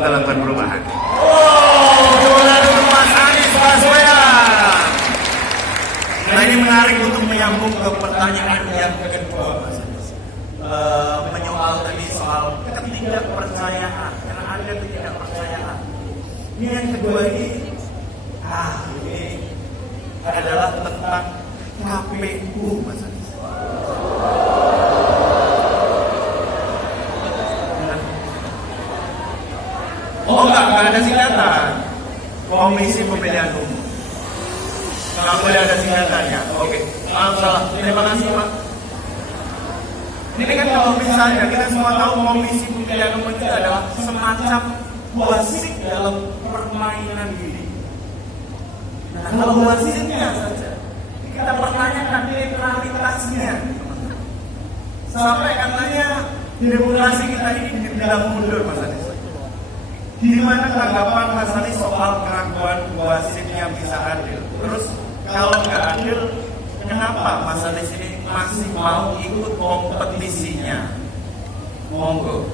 kita lakukan perubahan. Mas Anies Baswedan. Nah, ini menarik untuk menyambung ke pertanyaan yang kedua, Mas Anies. Menyoal tadi soal ketidakpercayaan, karena ada ketidakpercayaan. Ini yang kedua ini adalah tentang KPU, Mas Anies. Oh enggak ada singkatan. Komisi Pemilihan Umum. Nggak boleh ada singkatannya. Oke, maaf salah. Terima kasih Pak. Ini kan kalau misalnya kita semua tahu Komisi Pemilihan Umum itu adalah semacam wasit dalam permainan ini. Nah, kalau wasitnya saja kita pertanyakan netralitasnya, sampai katanya demokrasi kita ini dibilang mundur, Mas Anies. Di mana tanggapan Mas Anies soal keraguan wasitnya bisa adil? Terus kalau nggak adil, kenapa Mas Anies ini masih mau ikut kompetisinya? Monggo.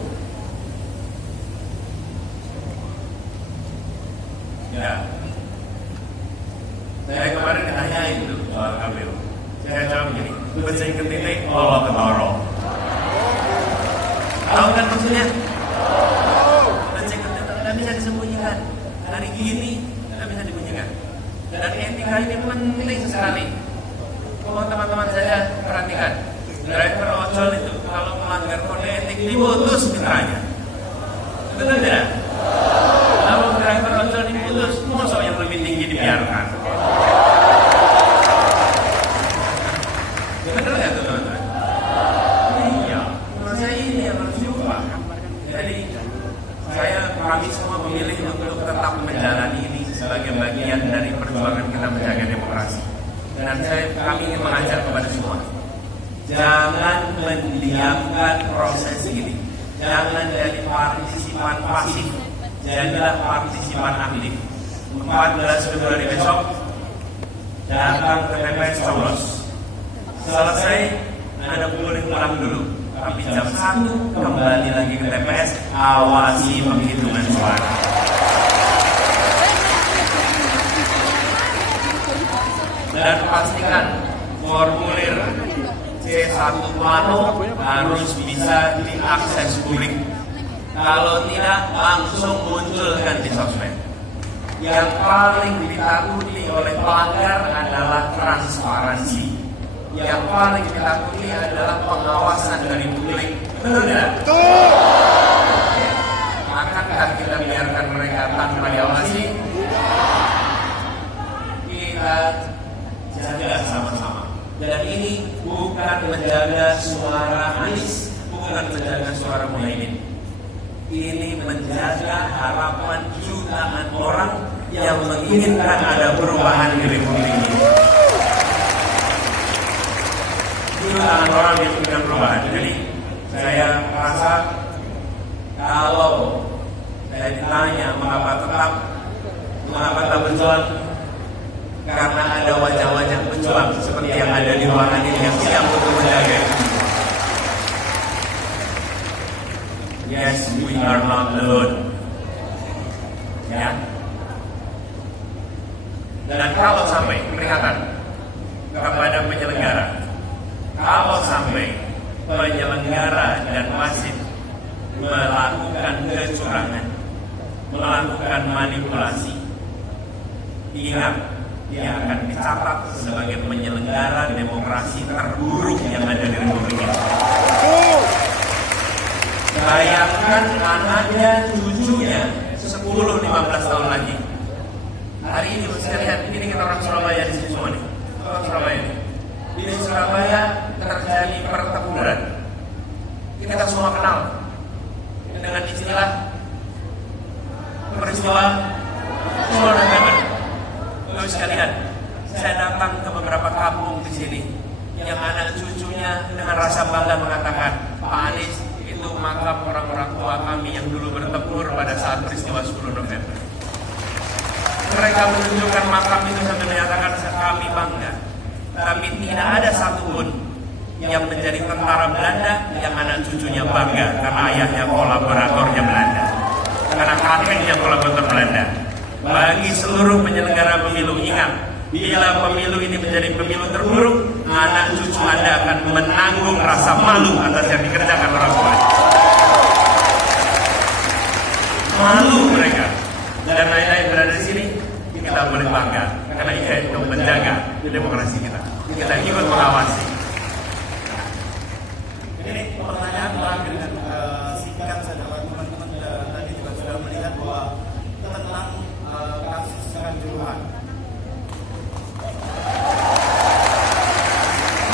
Ya, saya kemarin ditanyain itu soal KPU. Saya jawab begini, becing ke titik, Allah ketoro. Tahu kan maksudnya? Becing ke titik, tidak bisa disembunyikan. Hari ini tidak bisa disembunyikan. Dan etika ini penting sekali. Kalau teman-teman saya perhatikan, driver ojol itu kalau melanggar kode etik diputus mitranya. Betul tidak? Kalau driver ojol diputus, masa yang lebih tinggi dibiarkan? Benar nggak teman-teman? Iya, menurut saya ini yang harus diubah. Jadi kami semua memilih untuk tetap menjalani ini sebagai bagian dari perjuangan kita menjaga demokrasi. Dan kami ingin mengajak kepada semua, jangan mendiamkan proses ini. Jangan jadi partisipan pasif, jadilah partisipan aktif. 14 Februari besok datang ke TPS coblos. Selesai, Anda boleh pulang dulu. Tapi jam 1 kembali lagi ke TPS, awasi penghitungan suara. Dan pastikan formulir C1 Plano harus bisa diakses publik. Kalau tidak, langsung munculkan di sosmed. Yang paling ditakuti oleh pelanggar adalah transparansi. Yang paling ditakuti adalah pengawasan dari publik. Betul tidak? Betul. Akankah kita biarkan mereka tanpa diawasi? Kita jaga sama-sama. Dan ini bukan menjaga suara Anies, bukan menjaga suara Muhaimin. Ini menjaga harapan jutaan orang yang menginginkan ada perubahan di Republik ini. Jutaan orang yang menginginkan perubahan. Jadi saya merasa kalau saya ditanya mengapa tak berjuang, karena ada wajah-wajah pejuang seperti yang ada di ruangan ini yang siap untuk menjaga. Yes, we are not alone. Ya. Dan kalau sampai peringatan kepada penyelenggara, kalau sampai penyelenggara dan wasit melakukan kecurangan, melakukan manipulasi, ingat, dia akan dicatat sebagai penyelenggara demokrasi terburuk yang ada di Republik ini. Bayangkan anaknya, cucunya 10-15 tahun lagi. Hari ini saya lihat, ini kita orang Surabaya di sini semua nih. Orang Surabaya ini. Di Surabaya terjadi pertempuran. Kita semua kenal dengan istilah peristiwa November. Lalu sekalian, saya datang ke beberapa kampung di sini yang anak cucunya dengan rasa bangga mengatakan, Pak Anies, itu makam orang-orang tua kami yang dulu bertempur pada saat peristiwa 10 November. Mereka menunjukkan makam itu sambil menyatakan kami bangga. Tapi tidak ada satupun yang menjadi tentara Belanda yang anak cucunya bangga karena ayahnya kolaboratornya Belanda. karena kakeknya kolaborator Belanda. Bagi seluruh penyelenggara pemilu, ingat, bila pemilu ini menjadi pemilu terburuk, anak cucu Anda akan menanggung rasa malu atas yang dikerjakan orang tua. Malu mereka. Dan lain-lain berada di sini, kita boleh bangga karena itu menjaga demokrasi kita. Kita ikut mengawasi. Ini pertanyaan terakhir dan singkat saja, teman-teman tadi juga sudah melihat bahwa tentang kasus Kanjuruhan.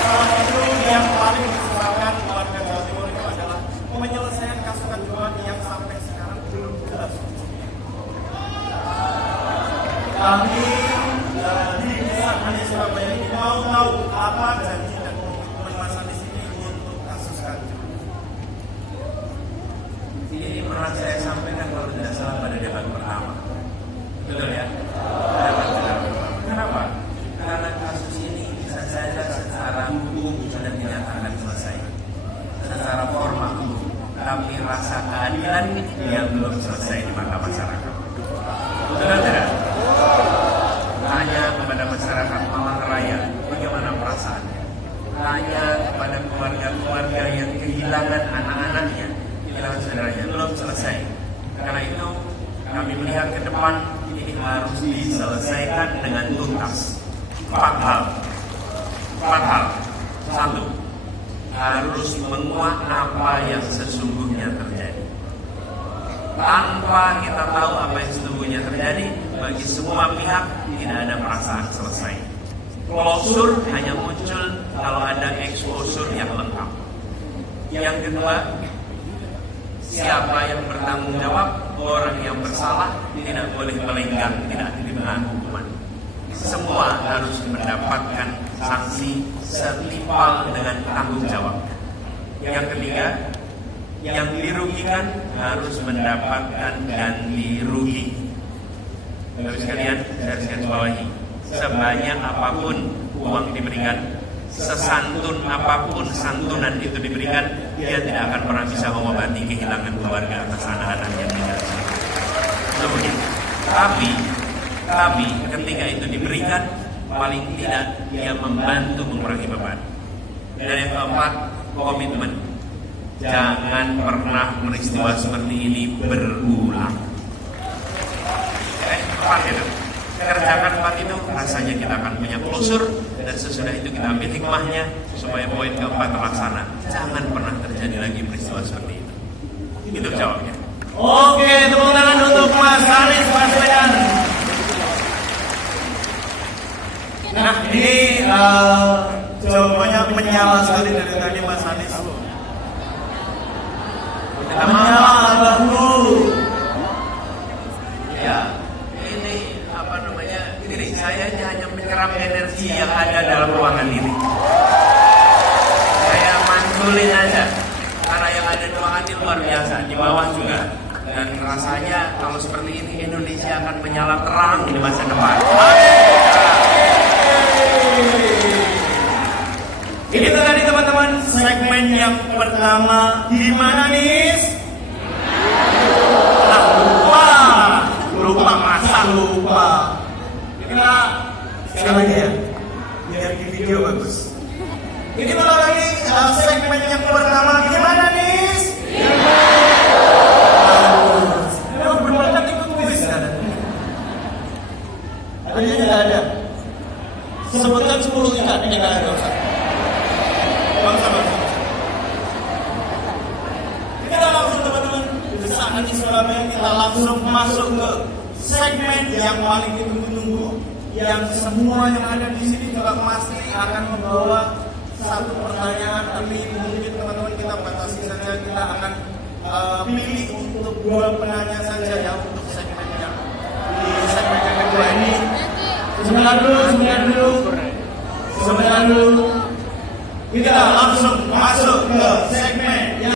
Salah satu yang paling disesalkan warga Jawa Timur itu adalah penyelesaian kasus Kanjuruhan yang sampai sekarang belum jelas. Kami di Desa Manis Surabaya ini mau tahu apa janji dan komitmen Mas Anies ini untuk kasus Kanjuruhan. Ini pernah saya sampaikan kalau tidak salah pada debat pertama. Betul ya? Debat pertama. Kenapa? Karena kasus ini bisa saja secara hukum sudah dinyatakan selesai, secara formal hukum, tapi rasa keadilan yang belum selesai di mata masyarakat. Betul tidak? Tanya kepada masyarakat Malang Raya bagaimana perasaannya. Tanya kepada keluarga-keluarga yang kehilangan anak-anaknya, kehilangan saudaranya, belum selesai. Karena itu kami melihat ke depan ini harus diselesaikan dengan tuntas. Empat hal. Satu, harus menguak apa yang sesungguhnya terjadi. Tanpa kita tahu apa yang sesungguhnya terjadi, bagi semua pihak tidak ada perasaan selesai. Closure hanya muncul kalau ada exposure yang lengkap. Yang kedua, siapa yang bertanggung jawab, orang yang bersalah tidak boleh melenggang, tidak diberi hukuman. Semua harus mendapatkan sanksi setimpal dengan tanggung jawab. Yang ketiga, yang dirugikan harus mendapatkan ganti rugi. Bapak sekalian, saya garis bawahi, sebanyak apapun uang diberikan, sesantun apapun santunan itu diberikan, dia tidak akan pernah bisa mengobati kehilangan keluarga atas anak-anak yang tinggal di sini. Tapi ketika itu diberikan, paling tidak dia membantu mengurangi beban. Dan yang keempat, komitmen. Jangan pernah peristiwa seperti ini berulang. Empat itu. Kerjakan empat itu, rasanya kita akan punya closure, dan sesudah itu kita ambil hikmahnya supaya poin keempat terlaksana. Jangan pernah terjadi lagi peristiwa seperti itu. Itu jawabnya. Oke, tepuk tangan untuk Mas Anies Baswedan. Nah, ini jawabannya menyala sekali dari tadi Mas Anies. Menyala abahku. Ya, ini apa namanya? Diri saya ini hanya menyerap energi yang ada dalam ruangan ini. Saya mantulin aja, karena yang ada di ruangan ini luar biasa, di bawah juga. Dan rasanya kalau seperti ini Indonesia akan menyala terang di masa depan. Ini tadi teman-teman segmen yang pertama. Di mana nih? Lupa masa lupa. Kita sekali lagi ya, biar di video bagus. Ini mulai lagi segmen yang pertama. Gimana nih? Memang berbakat ikut kuis kan? Adanya tidak ada. Sebutkan 10 tingkat yang ada. Bangsa. Kita langsung teman-teman. Saat di Surabaya kita langsung masuk ke segmen yang paling ditunggu-tunggu, yang semua yang ada di sini juga pasti akan membawa satu pertanyaan, tapi mungkin teman-teman kita batasi saja, kita akan pilih untuk 2 penanya saja ya untuk segmen yang di segmen yang kedua ini. Sebentar dulu. Kita langsung masuk ke segmen